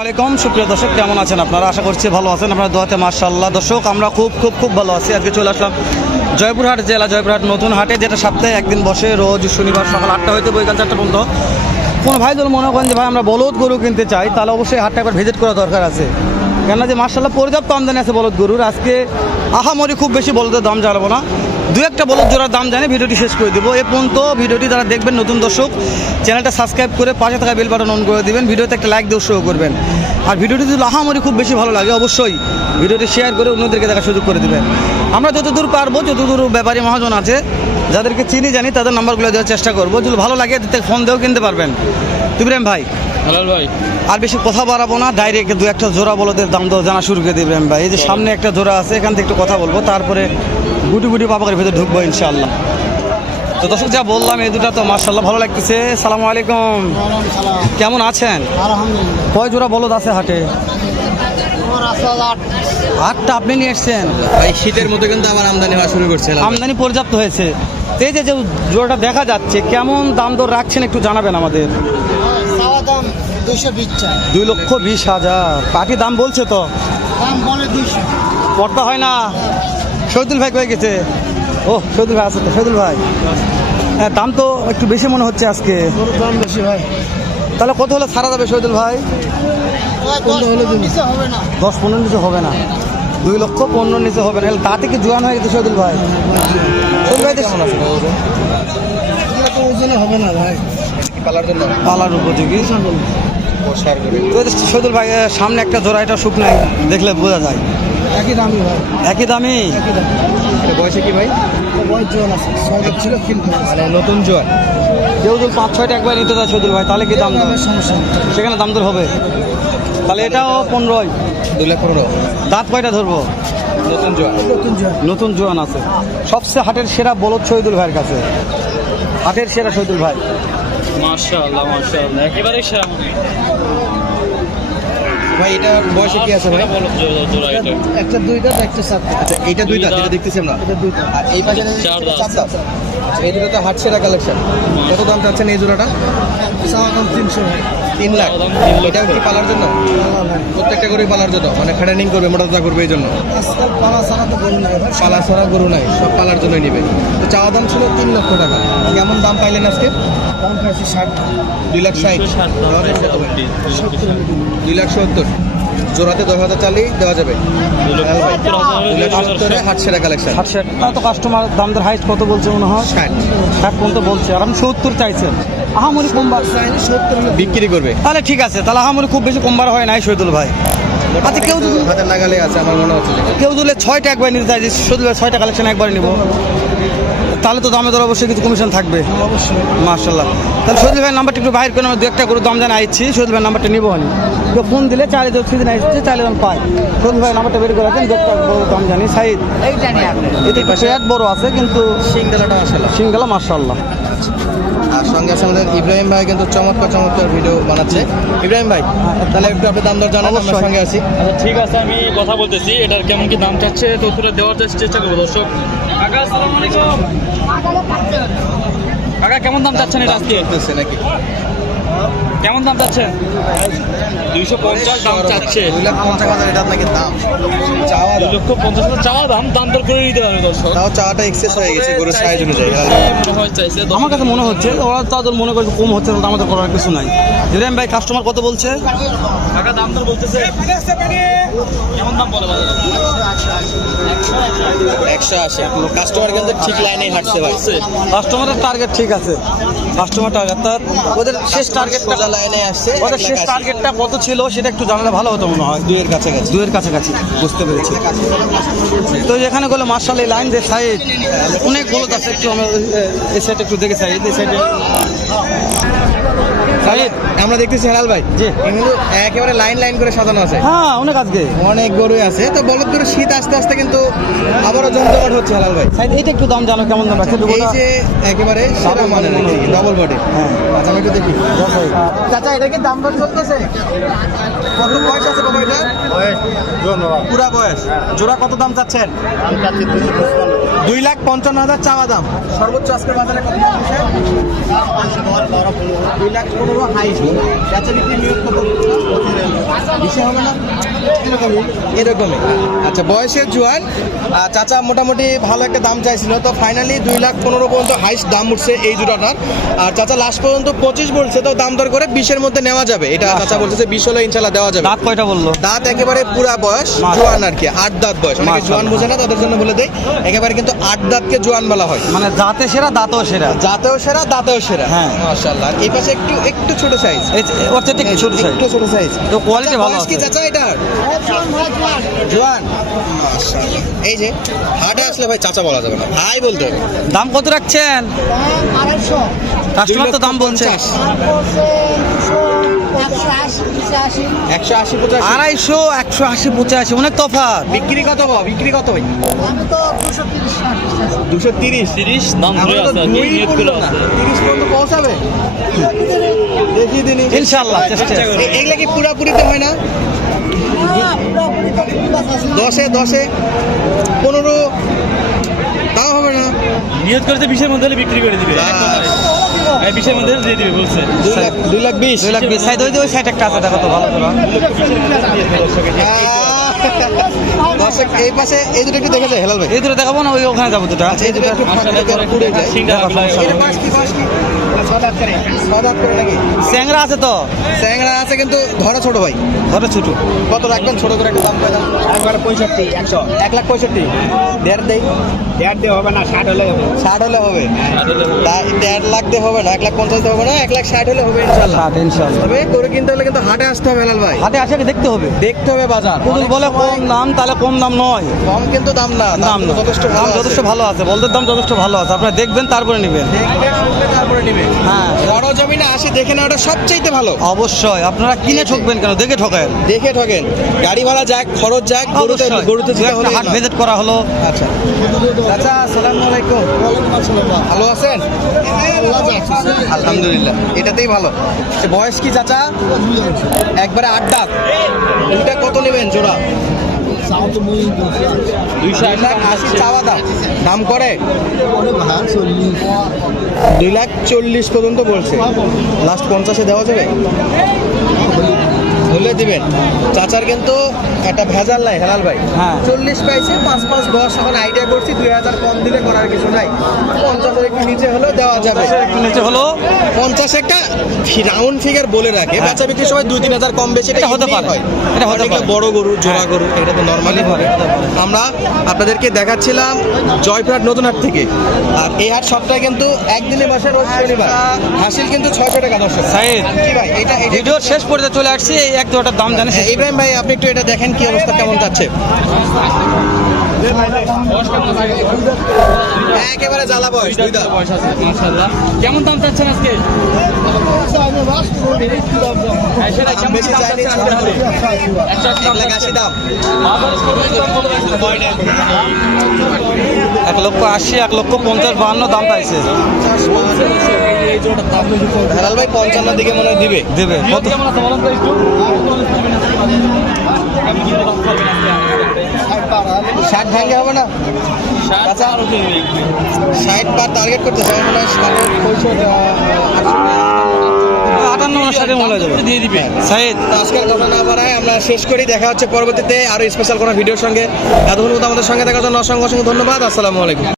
আলাইকুম, সুপ্রিয় দর্শক, কেমন আছেন আপনারা? আশা করছি ভালো আছেন। আপনার দোয়াতে মার্শাল্লাহ দর্শক, আমরা খুব খুব খুব ভালো আছি। আজকে চলে আসলাম জয়পুরহাট জেলা, জয়পুরহাট নতুন হাটে, যেটা সপ্তাহে একদিন বসে, রোজ শনিবার সকাল আটটা হইতে বৈকাল চারটা পর্যন্ত। কোনো ভাই মনে করেন যে, ভাই, আমরা বলদ গরু কিনতে চাই, তাহলে অবশ্যই হাটটা একবার ভিজিট করা দরকার আছে। কেননা যে মার্শাল্লাহ পর্যাপ্ত আমদানি আছে বলদ গরুর, আজকে আহামরি খুব বেশি বলদের দাম জানাব না। দু একটা বলদ জোড়ার দাম জানি ভিডিওটি শেষ করে দেবো। এ পর্যন্ত ভিডিওটি যারা দেখবেন, নতুন দর্শক, চ্যানেলটা সাবস্ক্রাইব করে পাশে থাকা বেল বাটন অন করে দেবেন। ভিডিওতে একটা লাইক দিয়ে উৎসাহ করবেন। আর ভিডিওটি যদি আহামরি খুব বেশি ভালো লাগে, অবশ্যই ভিডিওটি শেয়ার করে অন্যদেরকে দেখার সুযোগ করে দেবেন। আমরা যতদূর পারব, যতদূর ব্যাপারী মহাজন আছে, যাদেরকে চিনি জানি, তাদের নাম্বারগুলো দেওয়ার চেষ্টা করব। যদি ভালো লাগে ফোন দিয়েও কিনতে পারবেন। তুবিরাম ভাই। হালাল ভাই। আর বেশি কথা বাড়াবো না ডাইরেক্ট দু একটা জোড়া বলদের দাম দর জানা শুরু করে দেবেন ভাই। এই যে সামনে একটা জোড়া আছে এখান থেকে একটু কথা বলব তারপরে গুটি গুটি পাপাকের ভেতরে ঢুকবো ইনশাআল্লাহ। তো দর্শক যা বললাম এই দুটা তো মার্শাল্লাহ ভালো লাগতেছে। সালাম আলাইকুম। কেমন আছেন? কয় জোড়া বলদ আছে হাটে? আটটা আপনি নিয়ে এসছেন? ভাই শীতের মধ্যে কিন্তু আবার আমদানি হওয়া শুরু করছে আমদানি পর্যাপ্ত হয়েছে। এই যে যে জোড়াটা দেখা যাচ্ছে কেমন দাম দর রাখছেন একটু জানাবেন আমাদের? দুইশো দুই লক্ষ বিশ হাজার। পাটি দাম বলছে তো? দাম বলে দুইশো। পড়তা হয় না। শহীদুল ভাই কয়ে গেছে? ও শহীদুল ভাই আছে তো শহীদুল ভাই। হ্যাঁ দাম তো একটু বেশি মনে হচ্ছে আজকে। দাম বেশি ভাই। তাহলে কত হলে ছাড়া যাবে শহীদুল ভাই? দশ হলে নিচে হবে না। দশ পনেরো নিচে হবে না। দুই লক্ষ পনেরো নিচে হবে না। তা থেকে জোয়ান হয়ে গেছে শহীদুল ভাই? শহীদুল ভাই কেমন আছে হবে না ভাই। পালার জন্য? পালার উপযোগী। শহীদুল ভাই সামনে একটা জোড়া এটা শুক নাই দেখলে বোঝা যায়। একই দামই ভাই। একই দামি? বয়সে কি ভাই? বয়স জোয়ান আছে ছিল কিনতে মানে নতুন জোয়ার কেউ যদি পাঁচ ছয়টা একবার নিতে চায় শহীদুল ভাই তাহলে কি দাম সমস্যা সেখানে দাম দর হবে? তাহলে এটাও পনেরোই। দুই লাখ পনেরো। দাঁত কয়টা ধরবো? নতুন জোয়ান। নতুন জোয়ান আছে। সবচেয়ে হাটের সেরা বলদ শহীদুল ভাইয়ের কাছে। হাটের সেরা শহীদুল ভাই। মাশাআল্লাহ মাশাআল্লাহ। একেবারে সেরা ভাই এটা বয়সে কি আছে ভাই? একটা দুইটা একটা সাত আচ্ছা দুই দুইটা যেটা দেখতেছি আমরা। এটা দুইটা। আর এই পাশে চার দাঁত। আচ্ছা, এই দুটো তো হাট সেরা কালেকশন কত দাম চাচ্ছেন এই জোড়াটা? দাম তিনশো ভাই। তিন লাখ। এটাও কি পালার জন্য? প্রত্যেকটা গরুই পালার জন্য। মানে খাটানিং করবে মোটা করবে এই জন্য। পালা ছাড়া গরু নাই। ভাই পালা গরু নাই সব পালার জন্যই নিবে। তো চাওয়া দাম ছিল তিন লক্ষ টাকা। কেমন দাম পাইলেন আজকে? দাম পাইছি ষাট। দুই লাখ ষাট? দুই লাখ সত্তর। জোড়াতে দশ হাজার চালেই দেওয়া যাবে। হাট সেরা কালেকশন ষাটশো তা তো কাস্টমার দাম দর হাইস্ট কত বলছে মনে হয়? ষাট। ষাট পর্যন্ত বলছে। আর আপনি সত্তর চাইছেন। আহামরি হলে বিক্রি করবে। তাহলে ঠিক আছে তাহলে আহামরি খুব বেশি কমবার হয় নাই শহীদুল ভাই। আচ্ছা কেউ যদি হাতের নাগালে আছে আমার মনে হচ্ছে কেউ যদি ছয়টা একবার নিতে চাই যে শহীদুল ছয়টা কালেকশন একবার নিব। তাহলে তো দামে দর অবশ্যই কিছু কমিশন থাকবে। অবশ্যই। মার্শাল্লাহ তাহলে শহীদুল ভাইয়ের নাম্বারটা একটু বাইর করে আমরা দু একটা করে দাম জানা আইছি। শহীদুল ভাইয়ের নাম্বারটা নিবো আমি। কেউ ফোন দিলে চালে তো সিজন আসছে চালে দাম পাই শহীদুল ভাইয়ের নাম্বারটা বের করে রাখেন দু একটা বড় দাম জানি। সাইদ এতে পাশে এক বড় আছে কিন্তু সিংডালাটা আসলে সিঙ্গেলা মার্শাল্লাহ আর সঙ্গে আছে আমাদের ইব্রাহিম ভাই কিন্তু চমৎকার চমৎকার ভিডিও বানাচ্ছে। ইব্রাহিম ভাই তাহলে একটু আপনি দাম দর জানান আমার অবশ্যই। সঙ্গে আছি। আচ্ছা ঠিক আছে আমি কথা বলতেছি। এটার কেমন কি দাম চাচ্ছে তো দেওয়ার চেষ্টা- করব দর্শক। কাকা আসসালামু আলাইকুম। কাকা কেমন দাম চাচ্ছেন এটা আজকে? নাকি? কেমন দাম চাচ্ছেন? দুইশো পঞ্চাশ দাম চাচ্ছে। দুই লাখ পঞ্চাশ হাজার এটা আপনাকে দাম। চাওয়া দুই লক্ষ পঞ্চাশ হাজার চাওয়া দাম দাম দর করে দিতে হবে দর্শক। তাও চাওয়াটা এক্সেস হয়ে গেছে গরুর সাইজ অনুযায়ী। মনে হয় আমার কাছে মনে হচ্ছে ওরা তাদের মনে করে কম হচ্ছে তো আমাদের করার কিছু নাই। ইব্রাহিম ভাই কাস্টমার কত বলছে? কাকা দাম দর বলতেছে। কেমন দাম বলে একশো আশি। কাস্টমার কিন্তু ঠিক লাইনেই হাঁটছে ভাই। কাস্টমারের টার্গেট ঠিক আছে। কাস্টমার টার্গেট তার ওদের শেষ টার্গেটটা লাইনে আসছে ওদের শেষ টার্গেটটা কত ছিল সেটা একটু জানালে ভালো হতো মনে হয়। দুইয়ের কাছাকাছি। দুয়ের কাছাকাছি বুঝতে পেরেছি। তো এখানে গেলে মার্শাল এই লাইন দিয়ে সাইড অনেক বলত আছে একটু আমরা এই সাইড একটু দেখে সাইড এই সাইড আমরা দেখতেছি হেলাল ভাই। জি। কিন্তু একেবারে লাইন লাইন করে সাজানো আছে। হ্যাঁ অনেক আজকে। অনেক গরুই আছে। তো বলদ গরু শীত আস্তে আস্তে কিন্তু আবারও জমজমাট হচ্ছে হেলাল ভাই। সাইড এইটা একটু দাম জানো কেমন দাম রাখছে? এই যে একেবারে সেরা মানের ডবল বডি। হ্যাঁ। আচ্ছা আমি একটু দেখি। চাচা এটা কি দাম দর চলতেছে? কত বয়স আছে বাবা এটা পুরা বয়স। জোড়া কত দাম চাচ্ছেন? দুই লাখ পঞ্চান্ন হাজার চাওয়া দাম। সর্বোচ্চ আজকের বাজারে কত দাম? দুই লাখ পনেরো হাইস বেচা বিক্রি নিয়োগ কত বেশি হবে না এরকমই আচ্ছা বয়সের জোয়ান। চাচা মোটামুটি ভালো একটা দাম চাইছিল। তো ফাইনালি দুই লাখ পনেরো পর্যন্ত হাইস্ট দাম উঠছে এই জোড়াটার আর চাচা লাস্ট পর্যন্ত পঁচিশ বলছে তো দাম দর করে বিশের মধ্যে নেওয়া যাবে। এটা চাচা বলছে যে বিশ হলে ইনশাল্লাহ দেওয়া যাবে। দাঁত কয়টা বলল? দাঁত একেবারে পুরা বয়স। জোয়ান আর কি আট দাঁত বয়স। মানে। জোয়ান বোঝে না তাদের জন্য বলে দেয় একেবারে কিন্তু আট দাঁতকে জোয়ান বলা হয়। মানে দাঁতে সেরা দাঁতও সেরা। জাতেও সেরা দাঁতেও সেরা। হ্যাঁ। মাশাআল্লাহ। এই পাশে একটু একটু ছোট সাইজ ওর চেয়ে একটু ছোট সাইজ ছোট সাইজ তো কোয়ালিটি ভালো কি আছে। চাচা এটার? জোয়ান। এই যে হাটে আসলে ভাই চাচা বলা যাবে না। ভাই বলতে। হবে দাম কত রাখছেন? কাস্টমার তো দাম বলছে। একশো একশো আশি পঁচাশি। আড়াইশো একশো আশি পঁচাশি অনেক তফাৎ। বিক্রি কত বা বিক্রি কত ভাই? দুশো তিরিশ। তিরিশ পৌঁছাবে? ইনশাল্লাহ চেষ্টা এগুলা কি পুরাপুরিতে হয় না? দশে দশে পনেরো তাও হবে না। নিয়োগ করেছে বিশের মধ্যে হলে বিক্রি করে দিবে। এক বিশের মধ্যে দিয়ে দিবে বলছে। দুই লাখ দুই লাখ বিশ। দুই লাখ বিশ। সাইড ওই সাইড একটা আছে দেখো তো ভালো করে। দর্শক এই পাশে এই দুটো একটু দেখে যায় হেলাল ভাই। এই দুটো দেখাবো না? ওই ওখানে যাব দুটা। এই দুটো একটু পুড়ে যায় স্যাংরা আছে তো? স্যাংরা আছে কিন্তু ধরা ছোট ভাই। ধরে ছোট। কত রাখবেন? ছোট করে একটা দাম একবার পঁয়ষট্টি একশো এক লাখ পঁয়ষট্টি। দেড় দেই। দেড় দিয়ে হবে না ষাট হলে হবে। ষাট হলে হবে। দেড় লাখ দিয়ে হবে না এক লাখ পঞ্চাশ হবে না এক লাখ ষাট হলে হবে ইনশাল্লাহ। ষাট ইনশাল্লাহ। তবে করে কিনতে হলে কিন্তু হাটে আসতে হবে হেলাল ভাই। হাতে আসে দেখতে হবে। দেখতে হবে বাজার। বলে কম দাম তাহলে কম দাম নয়। কম কিন্তু দাম না দাম না। যথেষ্ট দাম যথেষ্ট ভালো আছে বলদের দাম যথেষ্ট ভালো আছে। আপনারা দেখবেন তারপরে নেবেন। তারপরে নিবে হ্যাঁ। বড় জমিনে আসি দেখে নেওয়াটা সবচাইতে ভালো। অবশ্যই। আপনারা কিনে ঠকবেন কেন? দেখে ঠকেন দেখে ঠকেন। গাড়ি ভাড়া যাক খরচ যাক গরুতে গরুতে হাট ভিজিট করা হলো। আচ্ছা। চাচা আসসালামু আলাইকুম। ভালো আছেন? আলহামদুলিল্লাহ। এটাতেই ভালো। সে বয়স কি চাচা? একবারে আট দাঁত দুইটা কত নেবেন জোড়া? দুইশো দুই লাখ আশি চাওয়া দাম দাম করে? দুই লাখ চল্লিশ পর্যন্ত বলছে। লাস্ট পঞ্চাশে দেওয়া যাবে? দিবেন চাচার কিন্তু একটা ভেজাল নাই হেলাল ভাই হ্যাঁ। চল্লিশ পাইছে পাঁচ পাঁচ দশ এখন আইডিয়া করছি দুই হাজার কম দিলে করার কিছু নাই পঞ্চাশের একটু নিচে হলেও দেওয়া যাবে একটু নিচে হলো পঞ্চাশ একটা রাউন্ড ফিগার বলে রাখে হ্যাঁ। বেচা বিক্রির সময় দুই তিন হাজার কম বেশি এটা হতে পারে। এটা হতে পারে। বড় গরু জোড়া হ্যাঁ। গরু এটা তো নর্মালি পারে। আমরা আপনাদেরকে দেখাচ্ছিলাম জয়পুরহাট নতুন হাট থেকে আর এই হাট সপ্তাহে কিন্তু একদিনে বসে রোজ শনিবার হাসিল কিন্তু ছয়শো টাকা দর্শক ভাই এটা ভিডিওর শেষ পর্যন্ত চলে আসছি এই এক দুটার দাম জানেন? হ্যাঁ, ইব্রাহিম ভাই আপনি একটু এটা দেখেন কি অবস্থা কেমন যাচ্ছে? একেবারে জ্বালা বয়স দুই। পয়সা আছে মাশাআল্লাহ। কেমন দাম চাচ্ছেন আজকে? এক লক্ষ আশি এক লক্ষ পঞ্চাশ বাহান্ন দাম পাইছে। হেলাল ভাই পঞ্চান্ন দিকে মনে হয় দিবে। দেবে। কত ষাট ভাঙ্গে হবে না? ষাট বার টার্গেট করতে চাই আটান্ন ষাটের মনে যাবে। দিয়ে দিবে। সাইদ। তো আজকের কথা না বাড়ায় আমরা শেষ করি। দেখা হচ্ছে পরবর্তীতে আরও স্পেশাল কোনো ভিডিওর সঙ্গে। এতক্ষণ আমাদের সঙ্গে দেখার জন্য অসংখ্য অসংখ্য ধন্যবাদ। আসসালামু আলাইকুম।